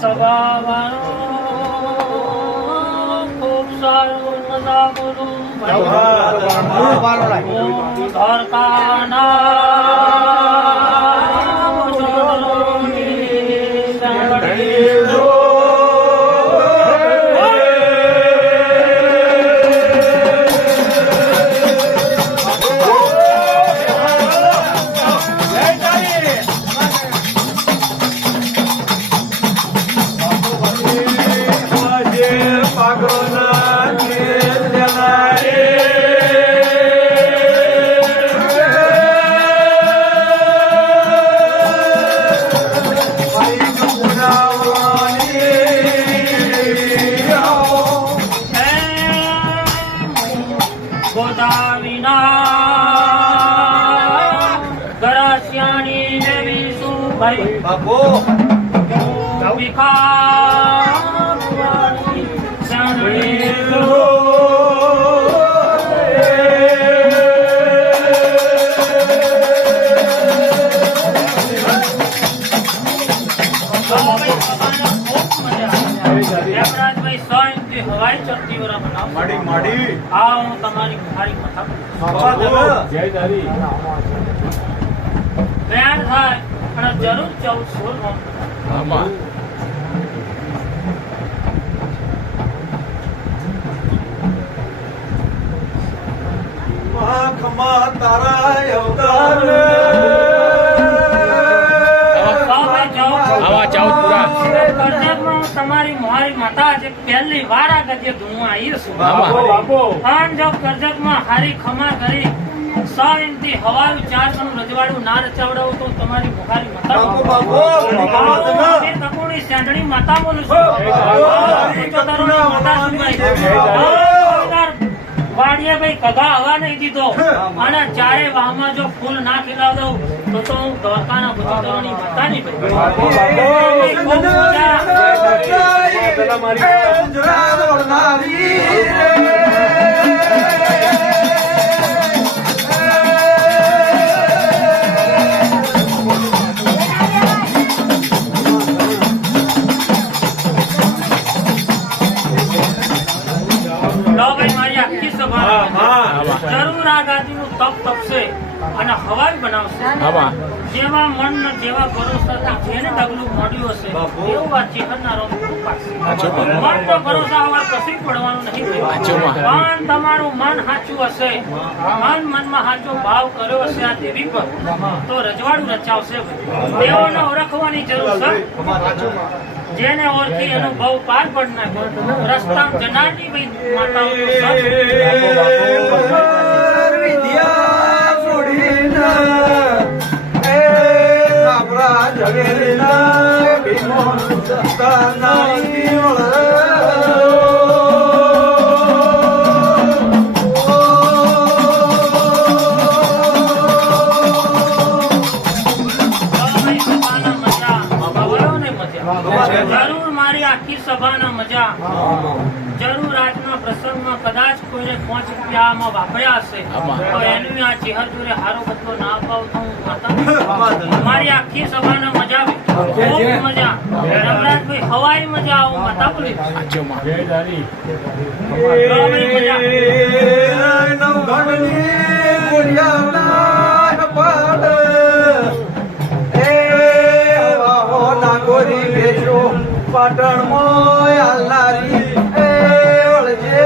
સવાવાનો ખૂબ સારું મજા બોલું બાપો હવાઈ ચડતી વરા માડી આ હું તમારી મારી મથા જય દાદી બેન થાય અને જરૂર 14 આમાં ખમા તારા અવતાર તમારી મારી માતા જે પહેલી વાર આ ગજે હું આવી છું પણ જો કરજતમાં હારી ખમા કરી સાવનથી હવાયું 400 નું રજવાડું ના રચાવડાવું તો તમારી મુખારી માતા તકોની સેંધણી માતા બોલું છું વાડિયા ભાઈ કગા હવા નહીં દીધો અને ચારે વાહમાં જો ફૂલ ના ખીલાવ દઉં તો હું દ્વારકાના બુદ્ધની માતા ની જરૂર આ ગાદીનું તપ તપશે અને હવાઈ બનાવશે જેવા મન જેવા ભરોસા જેને ડગલું મળ્યું હશે એવું આ ચેહરના મનનો ભરોસા હવે કશી પડવાનું નહીં પણ તમારું મન સાચું હશે મનમાં સાચો ભાવ કર્યો હશે આ દેવી પર તો રજવાડું રચાવશે દેવોને ઓળખવાની જરૂર છે જેને ઓળખી એનો ભાવ પાર પડ નાખ્યો રસ્તા જનારની ભાઈ માતાઓ જરૂર મારી આખી સભાના મજા જરૂર આજના પ્રસંગમાં કદાચ કોઈને 5 રૂપિયામાં વાપર્યા હશે તો એનું આ ચેહર જોડે હારો બદલો ના અપાવ તો હું મારી આખી સભાના મજા ખૂબ મજા નવરાજભાઈ હવાઈ મજા આવું માતા બોલી પાટણ મોય આલારી ઓળજે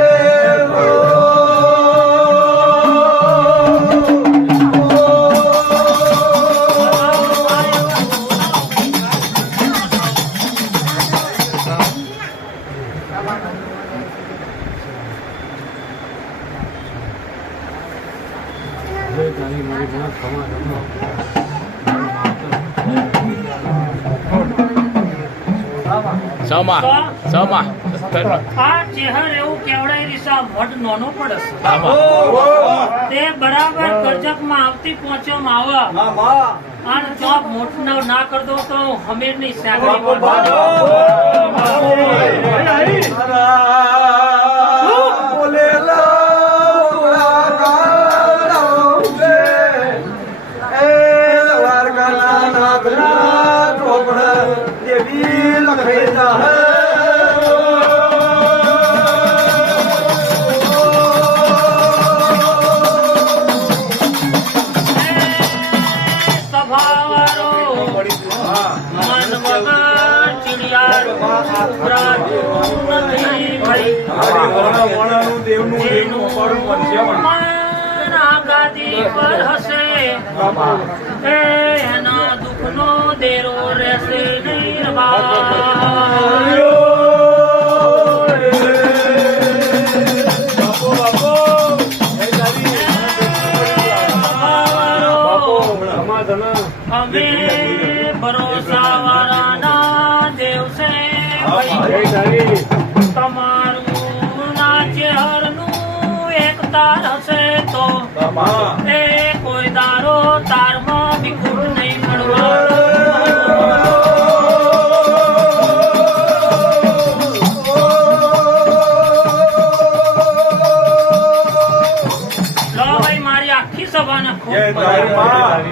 આ ચેહર એવું કેવડાય રીસા મઢ નોનો પડશે તે બરાબર કરજતમાં આવતી પહોંચવામાં આવા અને જોબ મોટું ના કર દો તો હમીર ની સાગરી દેવી લખેલા હે સભાવાળો મન વગર ચિડિયાળ નથી ભાઈ મન આગાદી પર હશે એના દુઃખનો દેરો રહેશે નિર્વાહ અમે ભરોસા વાળાના દેવ છે ભાઈ. તમારું ના ચેહરનું એક તાર હશે તો એ કોઈ દારો તારમાં વિખુટ નહીં મળવાનો. લો ભાઈ, મારી આખી સભાને ખૂબ